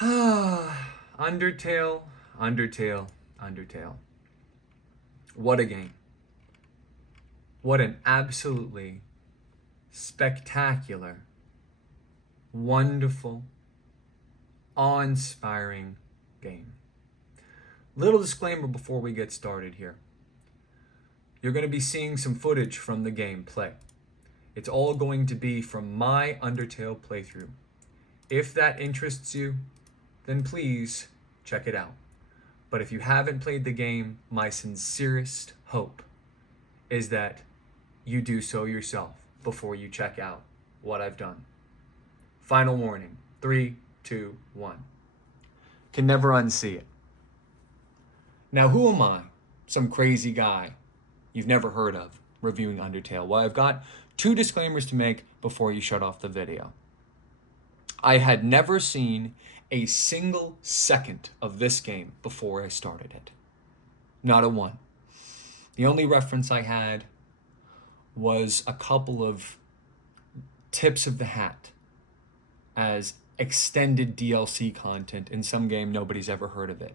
Undertale, Undertale, Undertale. What a game. What an absolutely spectacular, wonderful, awe-inspiring game. Little disclaimer before we get started here. You're going to be seeing some footage from the gameplay. It's all going to be from my Undertale playthrough. If that interests you, then please check it out. But if you haven't played the game, my sincerest hope is that you do so yourself before you check out what I've done. Final warning. 3, 2, 1. Can never unsee it. Now, who am I? Some crazy guy you've never heard of reviewing Undertale. Well, I've got 2 disclaimers to make before you shut off the video. I had never seen a single second of this game before I started it. Not a one. The only reference I had was a couple of tips of the hat as extended DLC content in some game nobody's ever heard of it.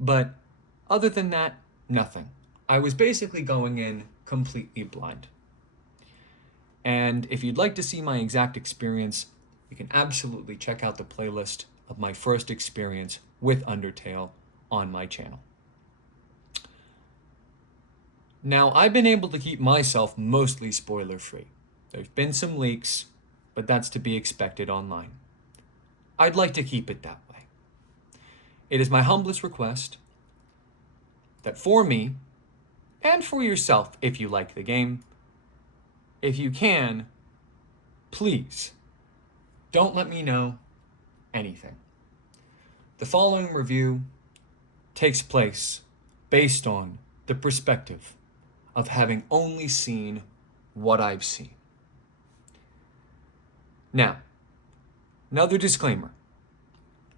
But other than that, nothing. I was basically going in completely blind. And if you'd like to see my exact experience, you can absolutely check out the playlist of my first experience with Undertale on my channel. Now, I've been able to keep myself mostly spoiler-free. There's been some leaks, but that's to be expected online. I'd like to keep it that way. It is my humblest request that for me, and for yourself if you like the game, if you can, please don't let me know anything. The following review takes place based on the perspective of having only seen what I've seen. Now, another disclaimer.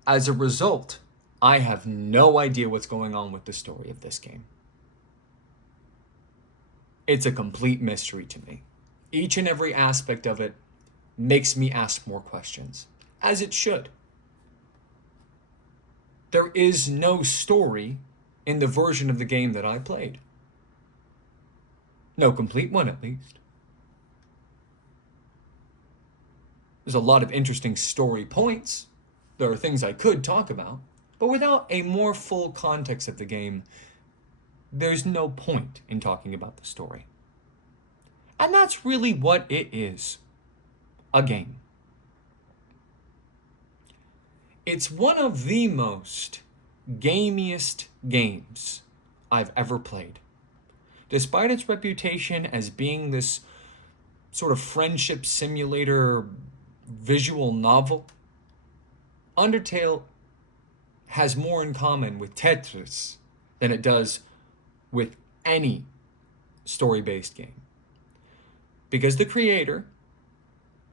As a result, I have no idea what's going on with the story of this game. It's a complete mystery to me. Each and every aspect of it makes me ask more questions, as it should. There is no story in the version of the game that I played. No complete one, at least. There's a lot of interesting story points. There are things I could talk about, but without a more full context of the game, there's no point in talking about the story. And that's really what it is. A game. It's one of the most gamiest games I've ever played. Despite its reputation as being this sort of friendship simulator visual novel, Undertale has more in common with Tetris than it does with any story-based game. Because the creator,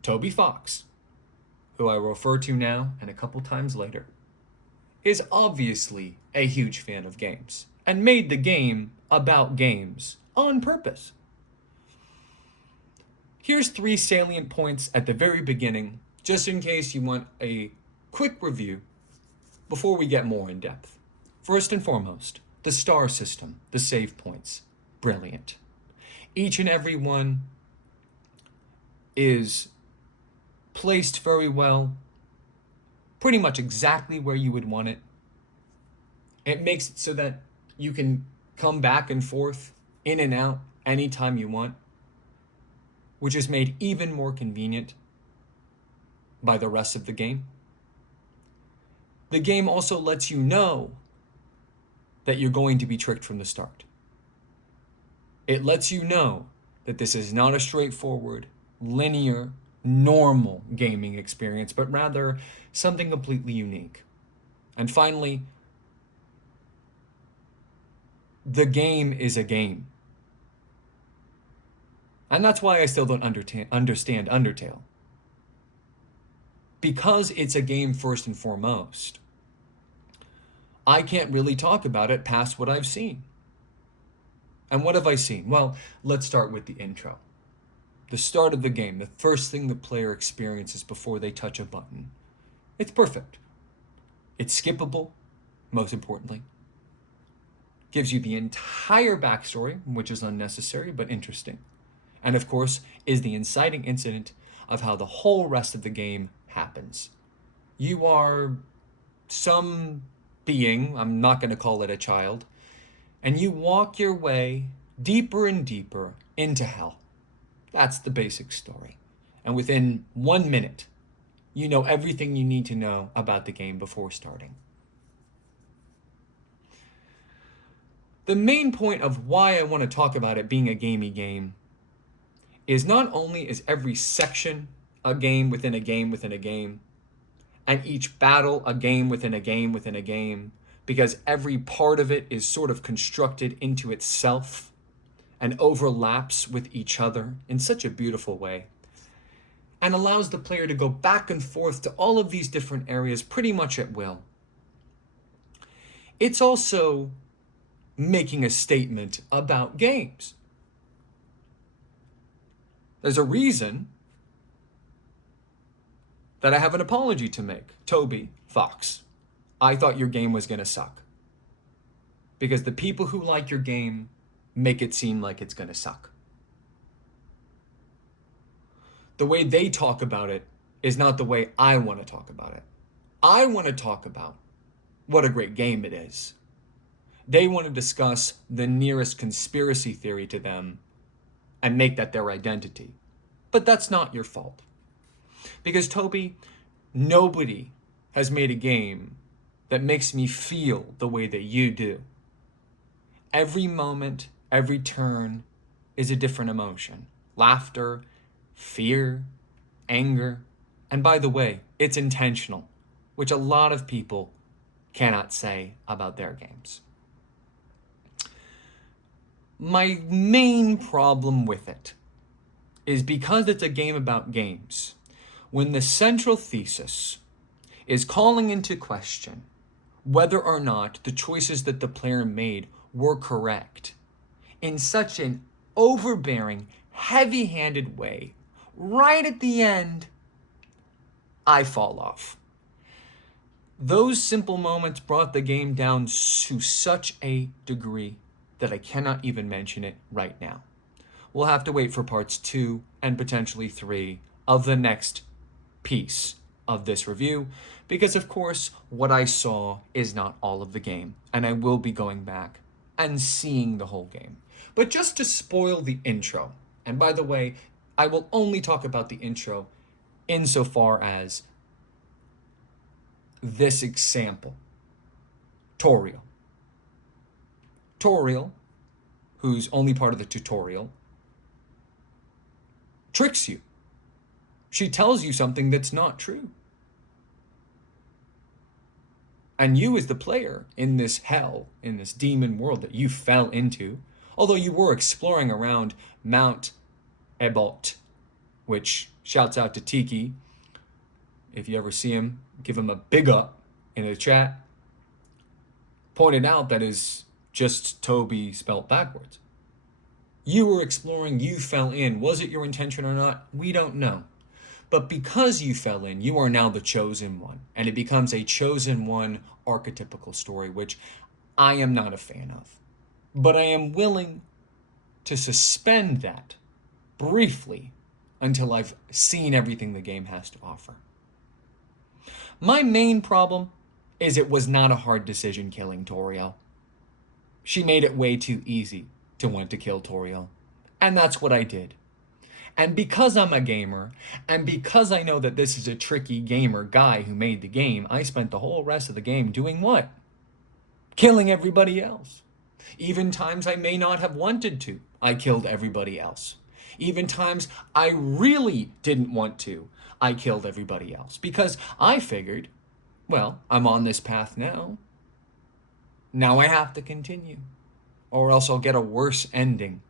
Toby Fox, who I refer to now and a couple times later, is obviously a huge fan of games and made the game about games on purpose. Here's 3 salient points at the very beginning, just in case you want a quick review before we get more in depth. First and foremost, the star system, the save points. Brilliant. Each and every one is placed very well, pretty much exactly where you would want it. It makes it so that you can come back and forth, in and out, anytime you want, which is made even more convenient by the rest of the game. The game also lets you know that you're going to be tricked from the start. It lets you know that this is not a straightforward, linear, normal gaming experience, but rather something completely unique. And finally, the game is a game. And that's why I still don't understand Undertale. Because it's a game first and foremost, I can't really talk about it past what I've seen. And what have I seen? Well, let's start with the intro. The start of the game, the first thing the player experiences before they touch a button. It's perfect. It's skippable, most importantly. Gives you the entire backstory, which is unnecessary but interesting. And of course, is the inciting incident of how the whole rest of the game happens. You are some being, I'm not going to call it a child, and you walk your way deeper and deeper into hell. That's the basic story. And within 1 minute, you know everything you need to know about the game before starting. The main point of why I want to talk about it being a gamey game is not only is every section a game within a game within a game, and each battle a game within a game within a game, because every part of it is sort of constructed into itself and overlaps with each other in such a beautiful way, and allows the player to go back and forth to all of these different areas pretty much at will. It's also making a statement about games. There's a reason that I have an apology to make. Toby Fox, I thought your game was going to suck. Because the people who like your game make it seem like it's going to suck. The way they talk about it is not the way I want to talk about it. I want to talk about what a great game it is. They want to discuss the nearest conspiracy theory to them and make that their identity. But that's not your fault. Because Toby, nobody has made a game that makes me feel the way that you do. Every moment, every turn is a different emotion. Laughter, fear, anger. And by the way, it's intentional, which a lot of people cannot say about their games. My main problem with it is because it's a game about games, when the central thesis is calling into question whether or not the choices that the player made were correct in such an overbearing, heavy-handed way, right at the end, I fall off. Those simple moments brought the game down to such a degree that I cannot even mention it right now. We'll have to wait for parts 2 and potentially 3 of the next piece of this review, because of course what I saw is not all of the game, and I will be going back and seeing the whole game. But just to spoil the intro, and by the way, I will only talk about the intro insofar as this example. Toriel, who's only part of the tutorial, tricks you. She tells you something that's not true. And you as the player in this hell, in this demon world that you fell into, although you were exploring around Mount Ebot, which shouts out to Tiki. If you ever see him, give him a big up in the chat. Pointed out that is just Toby spelled backwards. You were exploring, you fell in. Was it your intention or not? We don't know. But because you fell in, you are now the chosen one. And it becomes a chosen one archetypical story, which I am not a fan of. But I am willing to suspend that briefly until I've seen everything the game has to offer. My main problem is it was not a hard decision killing Toriel. She made it way too easy to want to kill Toriel. And that's what I did. And because I'm a gamer, and because I know that this is a tricky gamer guy who made the game, I spent the whole rest of the game doing what? Killing everybody else. Even times I may not have wanted to, I killed everybody else. Even times I really didn't want to, I killed everybody else. Because I figured, well, I'm on this path now. Now I have to continue. Or else I'll get a worse ending.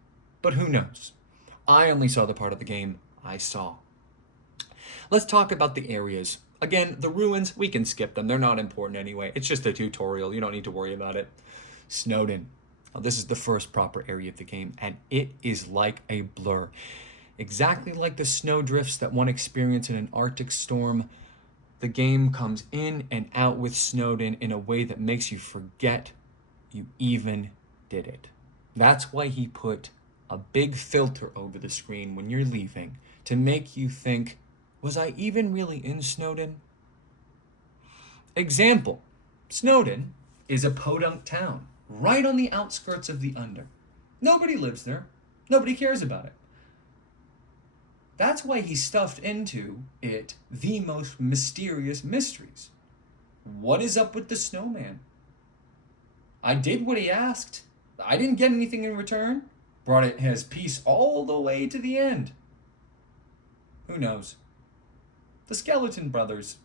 But who knows? I only saw the part of the game I saw. Let's talk about the areas. Again, the ruins, we can skip them. They're not important anyway. It's just a tutorial. You don't need to worry about it. Snowdin. Now, this is the first proper area of the game, and it is like a blur. Exactly like the snowdrifts that one experiences in an Arctic storm, the game comes in and out with Snowden in a way that makes you forget you even did it. That's why he put a big filter over the screen when you're leaving to make you think, was I even really in Snowden? Example, Snowden is a podunk town right on the outskirts of the Under. Nobody lives there. Nobody cares about it. That's why he stuffed into it the most mysterious mysteries. What is up with the snowman? I did what he asked. I didn't get anything in return. Brought it his piece all the way to the end. Who knows? The Skeleton Brothers,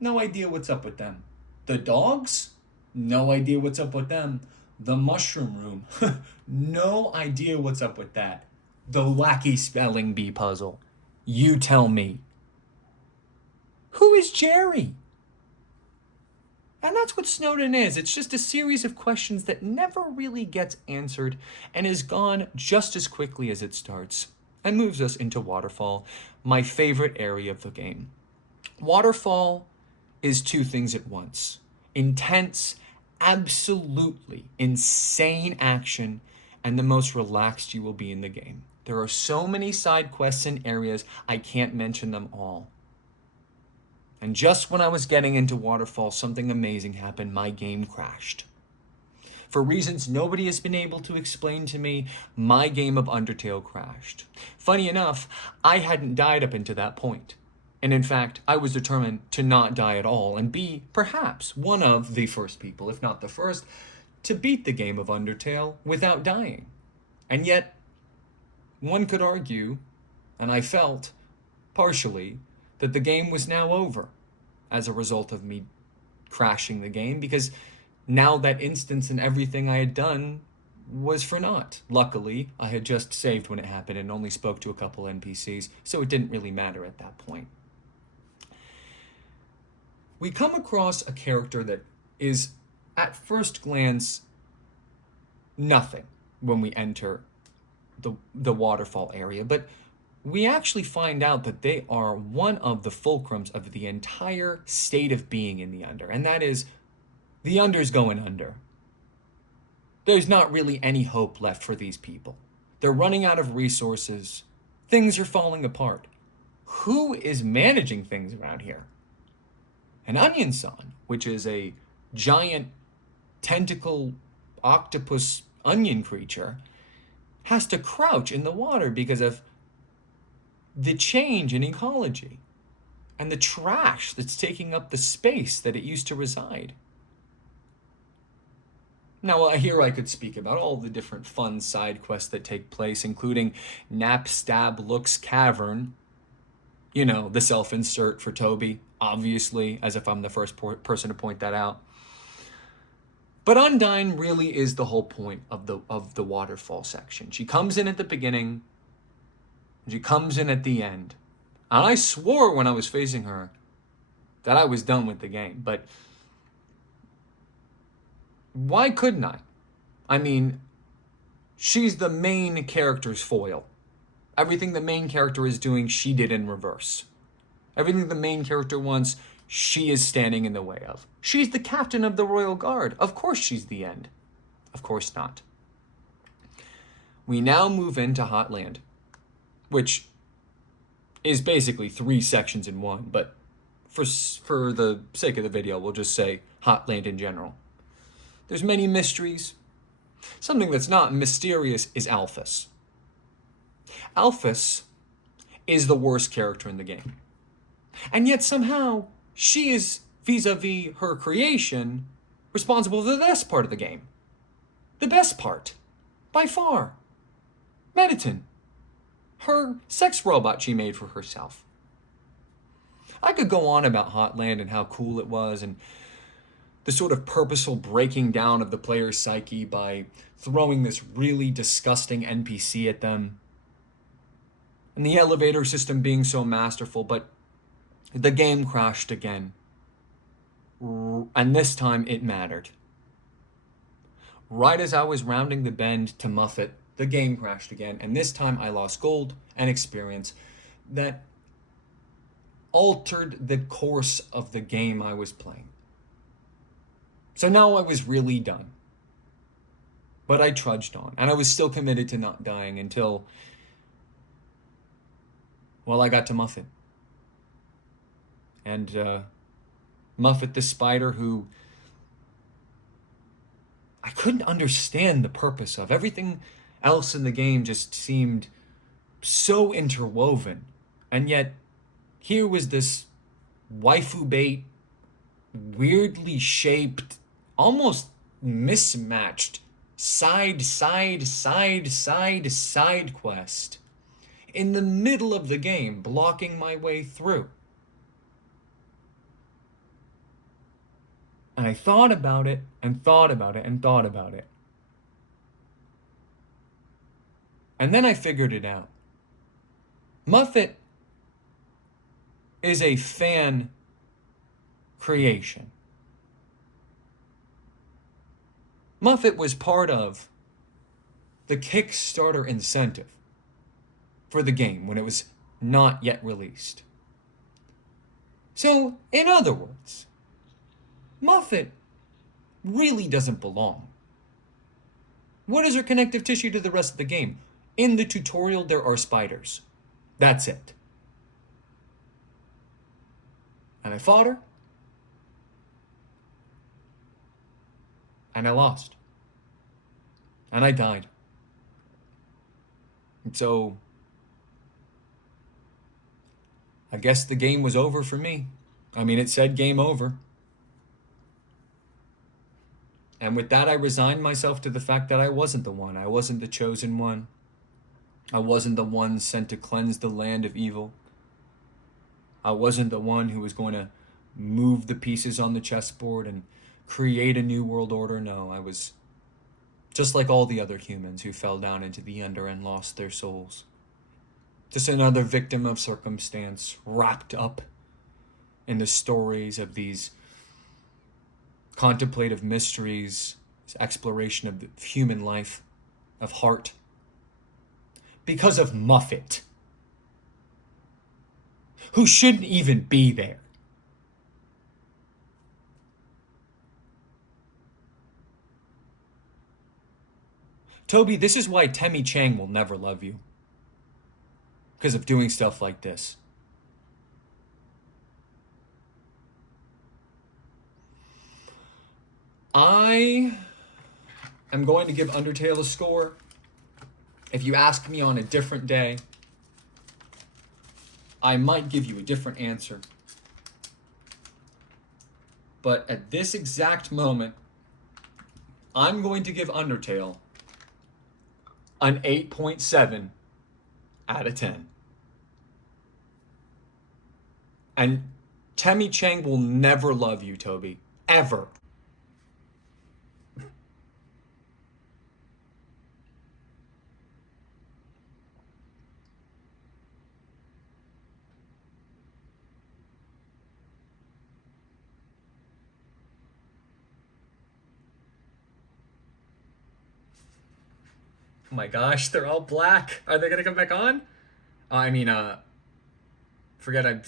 no idea what's up with them. The dogs, no idea what's up with them. The Mushroom Room, no idea what's up with that. The wacky spelling bee puzzle. You tell me. Who is Jerry? And that's what Snowden is. It's just a series of questions that never really gets answered and is gone just as quickly as it starts and moves us into Waterfall, my favorite area of the game. Waterfall is two things at once. Intense, absolutely insane action, and the most relaxed you will be in the game. There are so many side quests and areas, I can't mention them all. And just when I was getting into Waterfall, something amazing happened. My game crashed. For reasons nobody has been able to explain to me, my game of Undertale crashed. Funny enough, I hadn't died up until that point. And in fact, I was determined to not die at all and be, perhaps, one of the first people, if not the first, to beat the game of Undertale without dying. And yet, one could argue, and I felt, partially, that the game was now over as a result of me crashing the game, because now that instance and everything I had done was for naught. Luckily, I had just saved when it happened and only spoke to a couple NPCs, so it didn't really matter at that point. We come across a character that is, at first glance, nothing when we enter the waterfall area, but we actually find out that they are one of the fulcrums of the entire state of being in the Under, and that is, the Under's going under. There's not really any hope left for these people. They're running out of resources. Things are falling apart. Who is managing things around here? An Onion-san, which is a giant tentacle octopus onion creature, has to crouch in the water because of the change in ecology and the trash that's taking up the space that it used to reside. Now, here I could speak about all the different fun side quests that take place, including Napstablook's Cavern. You know, the self-insert for Toby, obviously, as if I'm the first person to point that out. But Undyne really is the whole point of the waterfall section. She comes in at the beginning, and she comes in at the end. And I swore when I was facing her that I was done with the game, but why couldn't I? I mean, she's the main character's foil. Everything the main character is doing, she did in reverse. Everything the main character wants, she is standing in the way of. She's the captain of the Royal Guard. Of course she's the end. Of course not. We now move into Hotland, which is basically 3 sections in one, but for the sake of the video, we'll just say Hotland in general. There's many mysteries. Something that's not mysterious is Alphys. Alphys is the worst character in the game. And yet somehow she is, vis-a-vis her creation, responsible for the best part of the game. The best part, by far. Mediton. Her sex robot she made for herself. I could go on about Hotland and how cool it was and the sort of purposeful breaking down of the player's psyche by throwing this really disgusting NPC at them. And the elevator system being so masterful, but the game crashed again. And this time it mattered. Right as I was rounding the bend to MUFFET, the game crashed again, and this time I lost gold and experience that altered the course of the game I was playing. So now I was really done. But I trudged on, and I was still committed to not dying until, well, I got to Muffet. And Muffet the spider, who I couldn't understand the purpose of. Everything else in the game just seemed so interwoven. And yet, here was this waifu bait, weirdly shaped, almost mismatched side quest in the middle of the game, blocking my way through. And I thought about it and thought about it and thought about it. And then I figured it out. Muffet is a fan creation. Muffet was part of the Kickstarter incentive for the game when it was not yet released. So, in other words, Muffet really doesn't belong. What is her connective tissue to the rest of the game? In the tutorial, there are spiders. That's it. And I fought her. And I lost. And I died. And so, I guess the game was over for me. I mean, it said game over. And with that, I resigned myself to the fact that I wasn't the one. I wasn't the chosen one. I wasn't the one sent to cleanse the land of evil. I wasn't the one who was going to move the pieces on the chessboard and create a new world order. No, I was just like all the other humans who fell down into the Under and lost their souls. Just another victim of circumstance, wrapped up in the stories of these contemplative mysteries, this exploration of the human life, of heart. Because of Muffet, who shouldn't even be there. Toby, this is why Temmie Chang will never love you. Because of doing stuff like this. I am going to give Undertale a score. If you ask me on a different day, I might give you a different answer. But at this exact moment, I'm going to give Undertale an 8.7 out of 10. And Temmie Chang will never love you, Toby. Ever. Oh my gosh, they're all black. Are they gonna come back on? Forget I'm,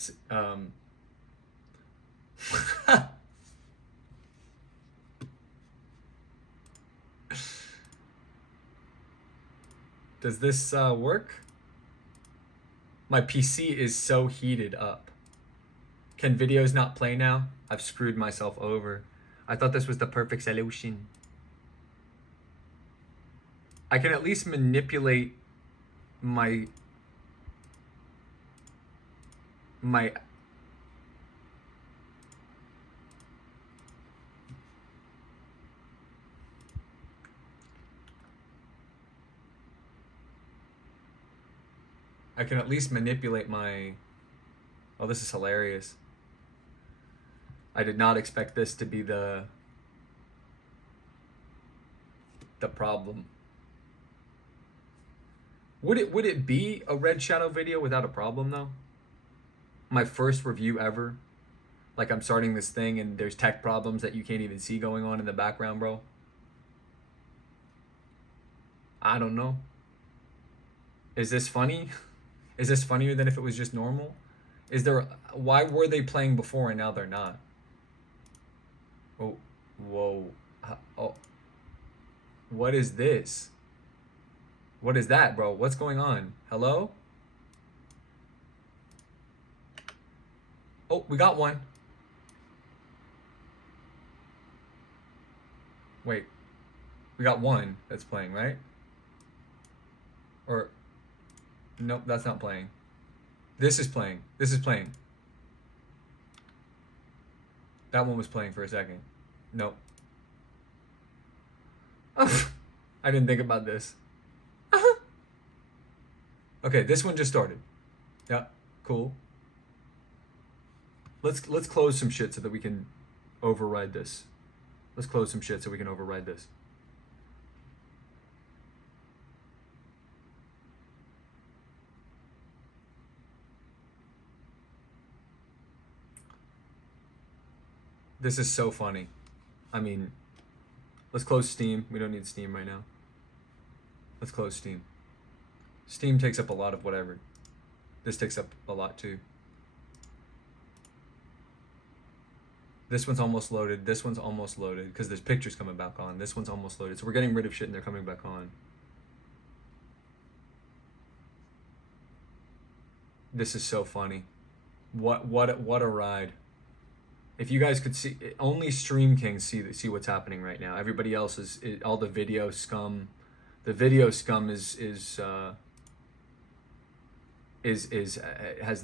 Does this, work? My PC is so heated up. Can videos not play now? I've screwed myself over. I thought this was the perfect solution. I can at least manipulate my oh, this is hilarious. I did not expect this to be the problem. Would it be a Red Shadow video without a problem though? My first review ever. Like I'm starting this thing and there's tech problems that you can't even see going on in the background, bro. I don't know. Is this funny? Is this funnier than if it was just normal? Is there... Why were they playing before and now they're not? Oh, whoa. Oh. What is this? What is that, bro? What's going on? Hello? Oh, we got one. Wait. We got one that's playing, right? Or... Nope, that's not playing. This is playing. This is playing. That one was playing for a second. Nope. I didn't think about this. Okay, this one just started. Yeah, cool. Let's close some shit so that we can override this. Let's close some shit so we can override this. This is so funny. I mean, let's close Steam. We don't need Steam right now. Let's close Steam. Steam takes up a lot of whatever. This takes up a lot too. This one's almost loaded. This one's almost loaded because there's pictures coming back on. This one's almost loaded. So we're getting rid of shit and they're coming back on. This is so funny. What a ride. If you guys could see, only Stream Kings see what's happening right now. Everybody else is all the video scum. The video scum has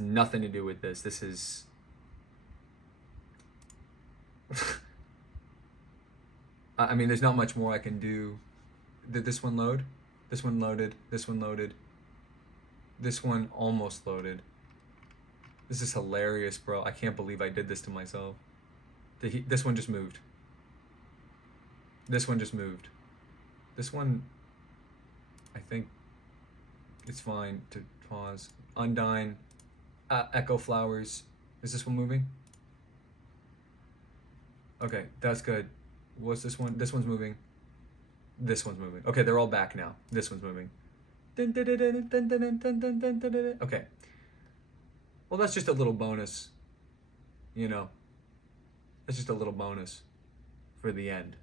nothing to do with this. This is I mean, there's not much more I can do. Did this one load? This one loaded. This one loaded. This one almost loaded. This is hilarious, bro. I can't believe I did this to myself. This one just moved. This one just moved. This one, I think it's fine to pause. Undyne, Echo Flowers. Is this one moving? Okay, that's good. What's this one? This one's moving. This one's moving. Okay, they're all back now. This one's moving. Okay. Well, that's just a little bonus. You know. That's just a little bonus for the end.